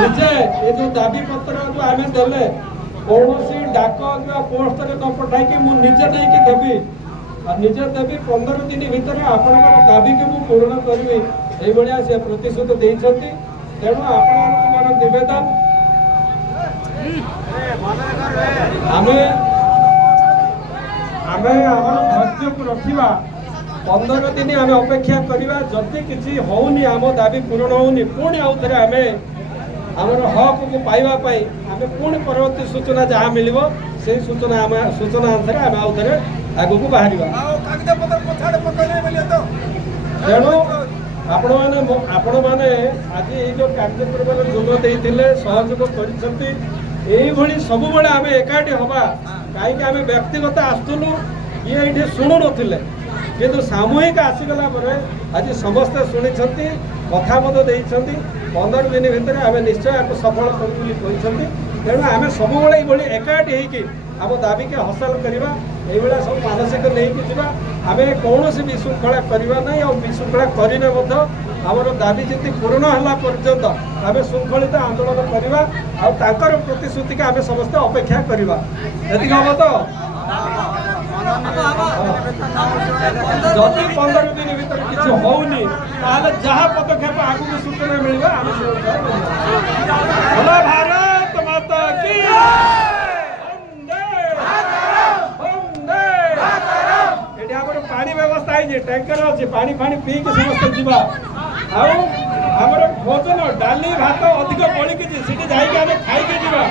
ନିଜେ ଏ ଯେଉଁ ଦାବି ପତ୍ର ଯେଉଁ ଆମେ ଦେଲେ କୌଣସି ଡାକ କିମ୍ବା ପୋଷ୍ଟରେ ନ ପଠାଇକି ମୁଁ ନିଜେ ନେଇକି ଦେବି ଆଉ ନିଜେ ଦେବି 15 ଦିନ ଭିତରେ ଆପଣଙ୍କର ଦାବିକୁ ମୁଁ ପୂରଣ କରିବି ଏଇଭଳିଆ ସେ ପ୍ରତିଶ୍ରୁତି ଦେଇଛନ୍ତି। ତେଣୁ ଆପଣମାନଙ୍କୁ ମୋର ନିବେଦନ ଆମେ ଆମର ଧୈର୍ଯ୍ୟକୁ ରଖିବା 15 ଦିନ ଆମେ ଅପେକ୍ଷା କରିବା ଯଦି କିଛି ହେଉନି ଆମ ଦାବି ପୂରଣ ହେଉନି ପୁଣି ଆଉ ଥରେ ଆମେ ଆମର ହକକୁ ପାଇବା ପାଇଁ ଆମେ ପୁଣି ପରବର୍ତ୍ତୀ ସୂଚନା ଯାହା ମିଳିବ ସେଇ ସୂଚନା ଅନୁସାରେ ଆମେ ଆଉ ଥରେ ଆଗକୁ ବାହାରିବା। ତେଣୁ ଆପଣମାନେ ଆଜି ଏଇ ଯେଉଁ କାର୍ଯ୍ୟକ୍ରମରେ ଯୋଗ ଦେଇଥିଲେ ସହଯୋଗ କରିଛନ୍ତି এইଭଳି ସବୁବେଳେ ଆମେ ଏକାଠି ହେବା କାହିଁକି ଆମେ ବ୍ୟକ୍ତିଗତ ଆସୁଥିଲୁ ଇଏ ଏଇଠି ଶୁଣୁନଥିଲେ କିନ୍ତୁ ସାମୂହିକ ଆସିଗଲା ପରେ ଆଜି ସମସ୍ତେ ଶୁଣିଛନ୍ତି କଥା ମଧ୍ୟ ଦେଇଛନ୍ତି 15 ଦିନ ଭିତରେ ଆମେ ନିଶ୍ଚୟ ଏହାକୁ ସଫଳ କରିବୁ ବୋଲି କହିଛନ୍ତି। ତେଣୁ ଆମେ ସବୁବେଳେ ଏଇଭଳି ଏକାଠି ହେଇକି ଆମ ଦାବିକି ହାସଲ କରିବା এইଭଳିଆ ସବୁ ମାନସିକ ନେଇକି ଯିବା ଆମେ କୌଣସି ବିଶୃଙ୍ଖଳା କରିବା ନାହିଁ ଆଉ ବିଶୃଙ୍ଖଳା କରିନେ ମଧ୍ୟ ଆମର ଦାବି ଯେମିତି ପୂରଣ ହେଲା ପର୍ଯ୍ୟନ୍ତ ଆମେ ଶୃଙ୍ଖଳିତ ଆନ୍ଦୋଳନ କରିବା ଆଉ ତାଙ୍କର ପ୍ରତିଶ୍ରୁତିକି ଆମେ ସମସ୍ତେ ଅପେକ୍ଷା କରିବା ଏତିକି ହବ ତ ଯଦି 15 ଦିନ ଭିତରେ କିଛି ହଉନି ତାହେଲେ ଯାହା ପଦକ୍ଷେପ ଆଗକୁ ସୂଚନା ମିଳିବ ଆମେ ଭଲ ଭାରତ ମାତା କି ଏଠି ଆମର ପାଣି ବ୍ୟବସ୍ଥା ହେଇଛି ଟ୍ୟାଙ୍କର ଅଛି ପାଣି ଫାଣି ପିଇକି ସମସ୍ତେ ଯିବା ଆଉ ଆମର ଭୋଜନ ଡାଲି ଭାତ ଅଧିକ ବଳିକିଛି ସେଠି ଯାଇକି ଆମେ ଖାଇକି ଯିବା।